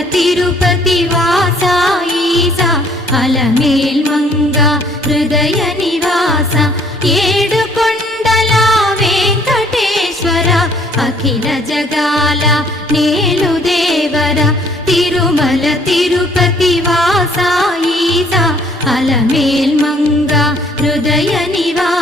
తిరుపతి వాస ఈస అలమేల్ మంగ హృదయ నివాస ఏడు కొండల వెంకటేశ్వర అఖిల జగాల నేలు దేవర తిరుమల తిరుపతి వాస ఈస అలమేల్ మంగ హృదయ నివాస